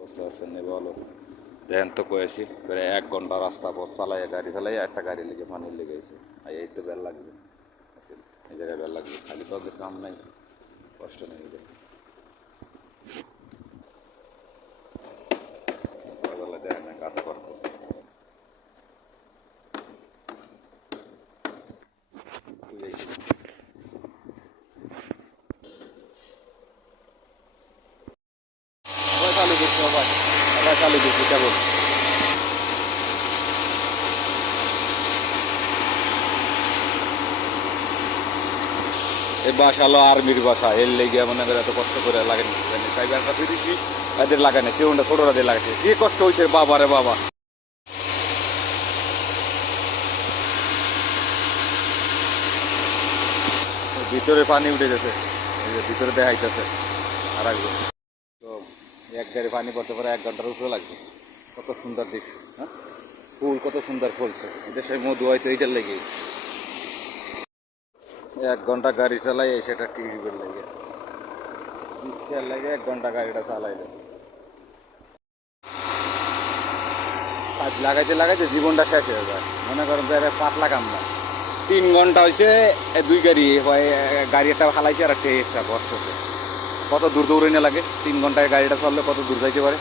অবস্থা আছে নেই বলো। দেখেন তো কয়েছি প্রায় 1 ঘন্টা রাস্তা পথ চালাই গাড়ি চালাই একটা গাড়ি লেগে পানির লেগে গেছে। আর এই তো বেল লাগছে, এই জায়গায় বেল লাগছে, খালি তো ওদের কাম নাই, কষ্ট নেই দেখেন না কাজ করতেছে। চালু করছি আবার, চালু করছি কেবল। এই বাসা হলো আর্মির বাসা, এর লেগে মনে করে এত কষ্ট করে লাগানি সাইবারটা ফিরেছি এদের লাগানি সেগুনটা ছোটরা দিয়ে লাগাচ্ছে, যে কষ্ট হয়েছে বাবা রে বাবা। ভিতরে পানি উঠে গেছে, এই যে ভিতরে দেখাইতেছে আর আসবে তো। এক গাড়ি পানি পড়তে পারে 1 ঘন্টার উপরে লাগবে। কত সুন্দর দৃশ্য, হ্যাঁ ফুল কত সুন্দর ফলছে, দেশের মধু হয়তো এইটার লেগে 1 ঘন্টা গাড়ি চালাই সেটা টিভির লাগে বৃষ্টির লাগে 1 ঘন্টা গাড়িটা চালাইলে কাজ লাগাইতে লাগাইতে জীবনটা শেষ হয়ে যায়। মনে করেন যে পাতলা কাম না, 3 ঘন্টা হয়েছে 2 গাড়ি হয়, গাড়ি একটা হালাইছে আর একটা বসছে। কত দূর দৌড়াইতে লাগে, 3 ঘন্টায় গাড়িটা চললে কত দূর যাইতে পারে।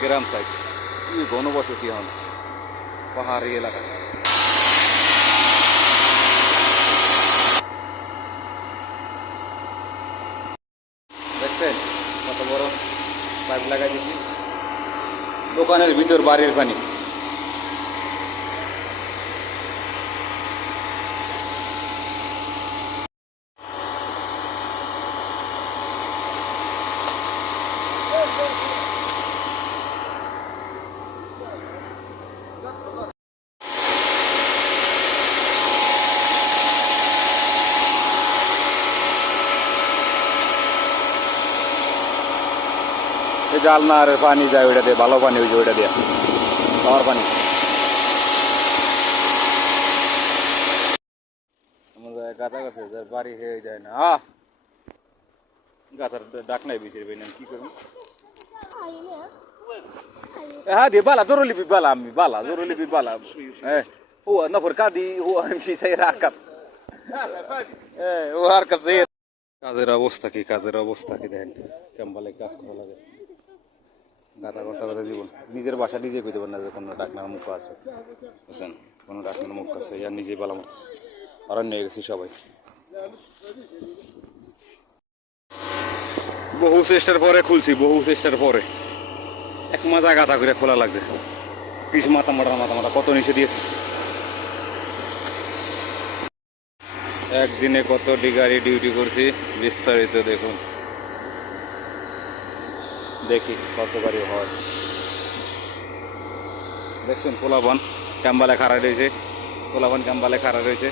গ্রাম সাইড ঘনবসতি হন, পাহাড়ি এলাকা। দেখছেন কত বড় পাইপ লাগাই দিচ্ছি, দোকানের ভিতর বাড়ির পানি। এই জালনার পানি যায় ওইটা দিয়ে, ভালো পানি হয়েছে ওইটা দিয়ে, খাওয়ার পানি। আমাদের গাঁথা গেছে যার বাড়ি হয়ে যায় না, গাথার ডাক নাই বিচের বেন কি করবো। হ্যাঁ দিয়ে বালা জোর লিপি বালা, আমি বালা জোর লিপি বালা, হ্যাঁ ও নফর কাদি ও আমি সেই রাকাব, ও আর কাপ সেই। কাজের অবস্থা কি, কাজের অবস্থা কি দেখেন, কেমবালে কাজ করা লাগে। গাঁথা করতে করে জীবন, নিজের বাসা নিজে কইতে পারেন না যে কোনো ডাকনার মুখ আছে, বুঝছেন, কোনো ডাকনার মুখ আছে, ইয়ার নিজে বালাম অরণ্য হয়ে গেছি সবাই। বহু চেষ্টার পরে খুলছি, বহু চেষ্টার পরে 1 মাথা গাঁথা করে খোলা লাগছে। পিস মাথা মাথা কত নিচে দিয়েছে। একদিনে কতটি গাড়ি ডিউটি করছি বিস্তারিত দেখুন, দেখি কত গাড়ি হয়। দেখছেন পোলাপান ক্যাম্বালে খাড়া রয়েছে, পোলাপান ক্যাম্বালে খাড়া রয়েছে।